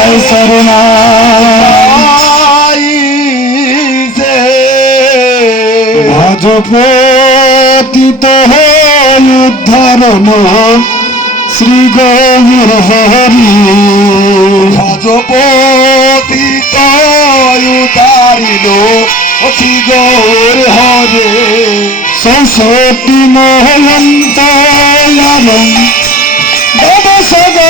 জয় সরনা আইছে ভজ পতিত উদ্ধারণ শ্রী গৌর হরি। ভজপতি তারিল অতি গৌর হরে। সরস্বতী মহন্ত দেবস পাহল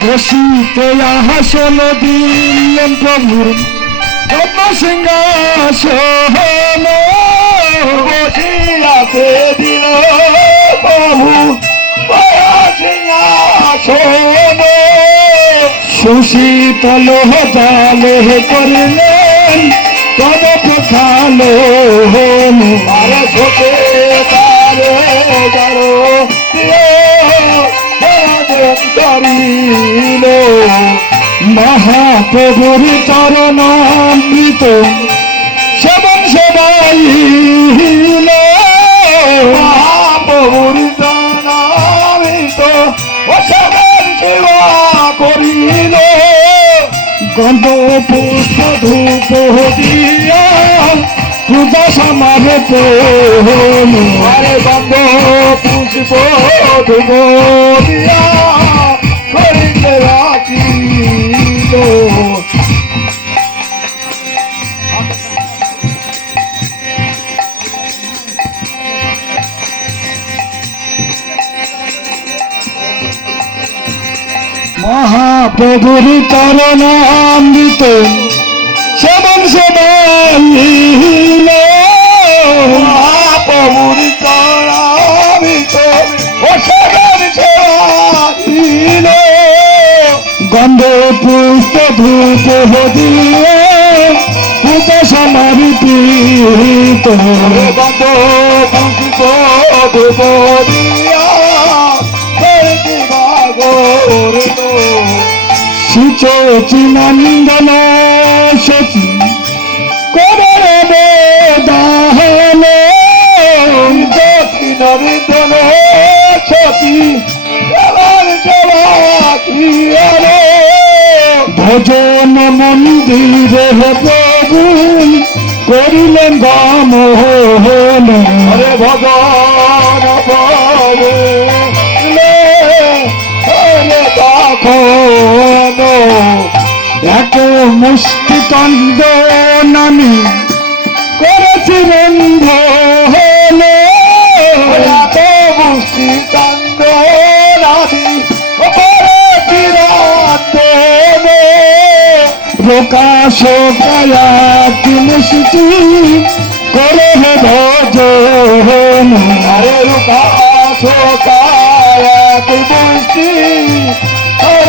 বসিত আসন দিলেন প্রভুর ধর্ম সিংহাসন সুশীতল জালে করলেন তব প্রখালো মহাপ্রভুর চরণামৃত। সেবন সেবাই মহাপ্রভুর জানামিত অসমান সেবা করিল। গন্ধ পুষ্প ধূপ দিয়া পূজা আরে বন্ধ পুষ্প ধুব দিয়া মহাপ্রভুর চরণামৃত সেবন সেবাইল মহাপ্রভুর করিল গন্ধ পুষ্প ধূপ দিয়ে পূজা সমারিত বন্ধ পুষ্প ধুব সুচি নন্দন সচি করব দাহন দক্ষিণ জবাকিয়ারে ভজন মন্দিরে প্রভু করিলেন গমন হরে ভগবান মুষ্টি তন্দ নামি করেছিলেন ভন এত মুষ্টি কান্দ পরে চিরান্তনে প্রকাশ কায়া মুষ্টি করে রূপা শোকায় মুষ্টি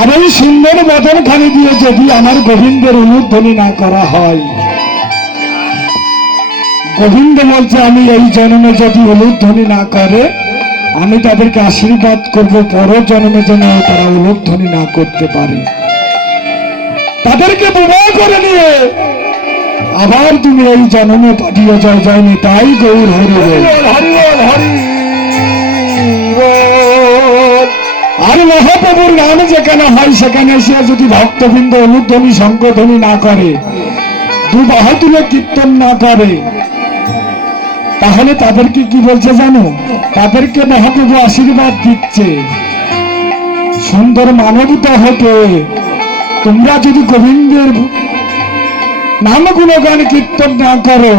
আর এই সুন্দর বদন খানি দিয়ে যদি আমার গোবিন্দের অনুধ্বনি না করা হয়। গোবিন্দ বলছে, আমি এই জন্মে যদি উলুধ্বনি না করে, আমি তাদেরকে আশীর্বাদ করব পর জন্মে যেন তারা অনুধ্বনি না করতে পারে। তাদেরকে বিবাহ করে নিয়ে আবার তুমি এই জন্মে পাঠিয়ে জয় যায়নি তাই গৌর হরি। হরি হরি আর মহাপ্রভুর নাম যেখানে হয়, সেখানে এসে যদি ভক্তবৃন্দ অনুধ্বনি শঙ্কধ্বনি না করে দু বাহু তুলে কীর্তন না করে, তাহলে তাদেরকে কি বলছে জানো? তাদেরকে মহাপ্রভু আশীর্বাদ দিচ্ছে। সুন্দর মানবতা হতে তোমরা যদি গোবিন্দের নাম গুণগান, কীর্তন না করো,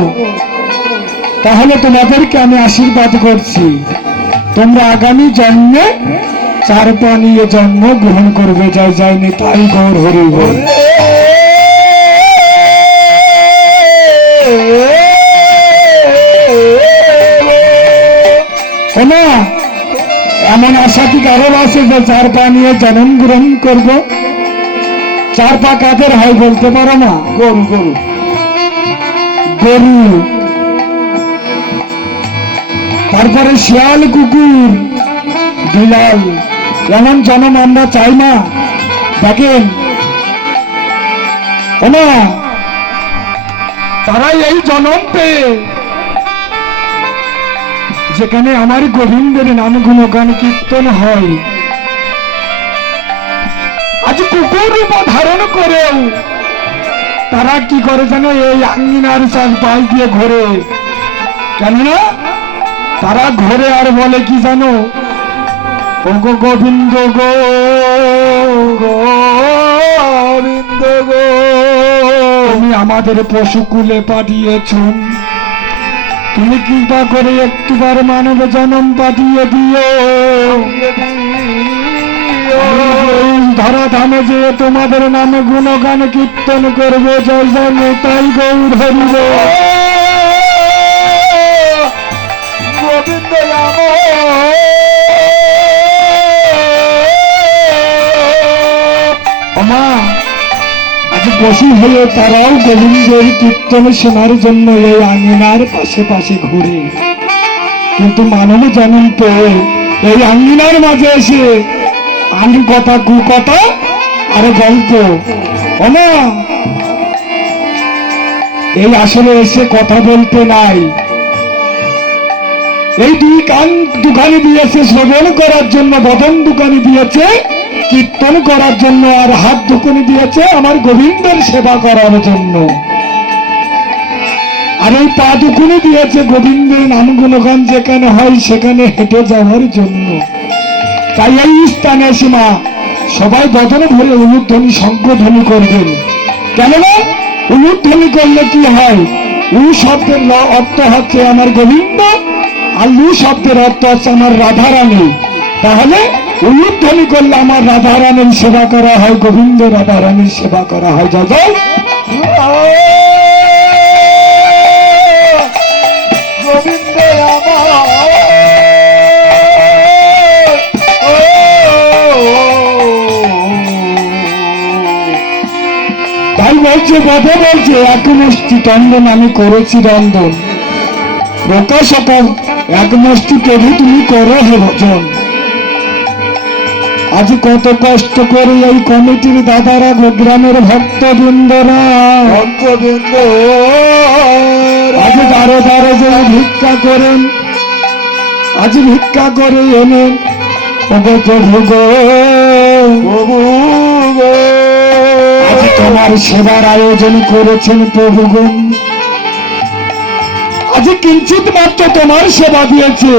তাহলে তোমাদেরকে আমি আশীর্বাদ করছি। তোমরা আগামী জন্মে চার পানীয় জন্ম গ্রহণ করবে জয় জয় নিতাই গৌর হরি শোনা এমন আশা কি কারও আছে যে চার পা নিয়ে জন্ম গ্রহণ করব? চার পা কাদের হয় বলতে পারো না? গরু গরু। গরু। তারপরে শিয়াল কুকুর। বিলাল এমন জন্ম আমরা চাই না। দেখেন ওনা তারা এই জন্ম পেয়ে যেখানে আমার গোবিন্দের নাম গুণগান কীর্তন হয়। আজ কুকুর রূপ ধারণ করেও তারা কি করে যেন এই আঙ্গিনার চাষ পাশ দিয়ে ঘোরে? কেননা তারা ঘোরে আর বলে কি জানো? গো গোবিন্দ গো গোবিন্দ গো। তুমি আমাদের পশুকুলে পাঠিয়েছ তুমি কৃপা করে একটিবার মানব জন্ম পাঠিয়ে দিও। এই ধরা ধামে যে তোমাদের নামে গুণগান কীর্তন করব, জয় জয় তাই গৌর গোবিন্দ রাম। আমা আজ পশু হয়ে তারাও গোবিন্দের কীর্তন শোনার জন্য এই পাশে পাশে ঘুরে। কিন্তু মানব পেয়ে এই আঙ্গিনার মাঝে এসে কথা, কু কথা আর গল্প। এই আসলে এসে কথা বলতে নাই। এই দুই কান দোকানে দিয়েছে, শ্রবণ করার জন্য বদন দোকানে দিয়েছে। কীর্তন করার জন্য আর হাত দোকানে দিয়েছে আমার গোবিন্দের সেবা করার জন্য। আর এই পা দুকুনি দিয়েছে গোবিন্দের নাম গুণগান যেখানে হয় সেখানে হেঁটে যাওয়ার জন্য। তাই এই স্থানে সীমা সবাই বদন ভরে অনুধ্বনি শঙ্কধ্বনি করবেন। কেননা অনুধ্বনি করলে কি হয়? উ শব্দের অর্থ হচ্ছে আমার গোবিন্দ, আর লু শব্দের অর্থ হচ্ছে আমার রাধারানী। তাহলে অনুধ্বনি করলে আমার রাধারানীর সেবা করা হয়, গোবিন্দ রাধারানীর সেবা করা হয়। যা যাও। গোবিন্দ তাই বলছে কথা বলছে একমষ্টি তন্দন আমি করেছি রন্ধন। প্রকাশক একমষ্টি প্রভু তুমি করো হে ভজন। আজ কত কষ্ট করে এই কমিটির দাদারা গো গ্রামের ভক্ত বৃন্দরা ভক্তবৃন্দ আজ যে ভিক্ষা করেন। আজ ভিক্ষা করে এনে ওগো প্রভু গো। প্রভু গো। আজ তোমার সেবার আয়োজন করেছেন প্রভুগণ আজ কিঞ্চিত মাত্র তোমার সেবা দিয়েছে।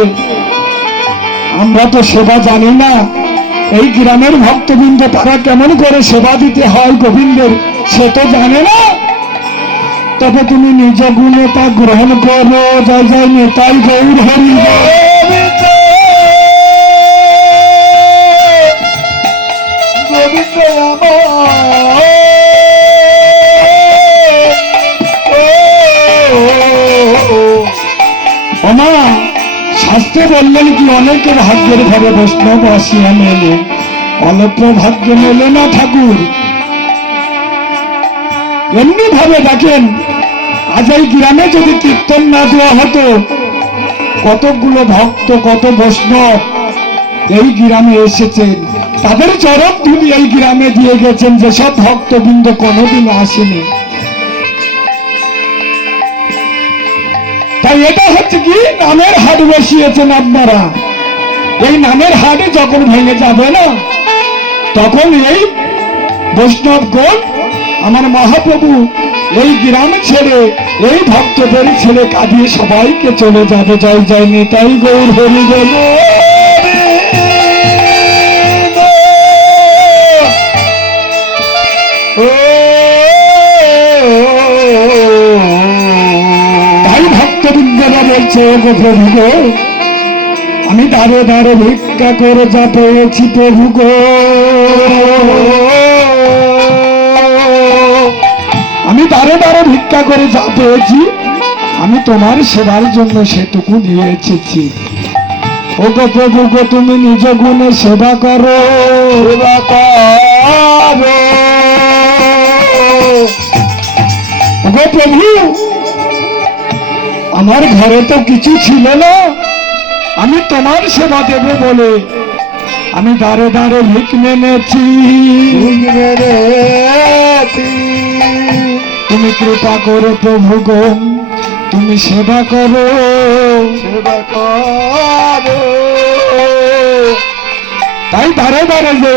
আমরা তো সেবা জানি না। এই গ্রামের ভক্তবৃন্দ তারা কেমন করে সেবা দিতে হয় গোবিন্দের, সে তো জানে না। তবে তুমি নিজ গুণে তা গ্রহণ করো। জয় জয় নেতাই গৌর হরি। শাস্ত্রে বললেন কি অনেকের ভাগ্যের ঘরে বৈষ্ণব আসিয়া মেলে অল্প ভাগ্য মেলে না ঠাকুর। এমনি ভাবে দেখেন, আজ এই গ্রামে যদি কীর্তন না দেওয়া হতো, কতগুলো ভক্ত, কত বৈষ্ণব এই গ্রামে এসেছেন। তাদের চরম ধুলি এই গ্রামে দিয়ে গেছেন, যেসব ভক্তবৃন্দ কোনোদিন আসেনি। তাই এটা হচ্ছে কি? নামের হাট বসিয়েছেন আপনারা। এই নামের হাটে যখন ভেঙে যাবে না, তখন এই বৈষ্ণবগণ, আমার মহাপ্রভু, এই গ্রাম ছেড়ে, এই ভক্তদের ছেড়ে কাঁদিয়ে সবাইকে চলে যাবে। জয় জয় নিতাই গৌর হরি বল। গো প্রভু গো আমি দাঁড়ে দাঁড়ে ভিক্ষা করে যা পেয়েছি প্রভু গো। আমি দাঁড়ে দাঁড়ে ভিক্ষা করে যা পেয়েছি আমি তোমার সেবার জন্য সেটুকু দিয়ে এসেছি। ও গো প্রভু গো তুমি নিজ গুণে সেবা করো। সেবা করো। গো প্রভু আমার ঘরে তো কিছু ছিল না। আমি তোমার সেবা দেবে বলে আমি দাঁড়ে দাঁড়ে ভিক মেনেছি। তুমি কৃপা করো প্রভু গো তুমি সেবা করো। সেবা করো। তাই দাঁড়ে দাঁড়ে যে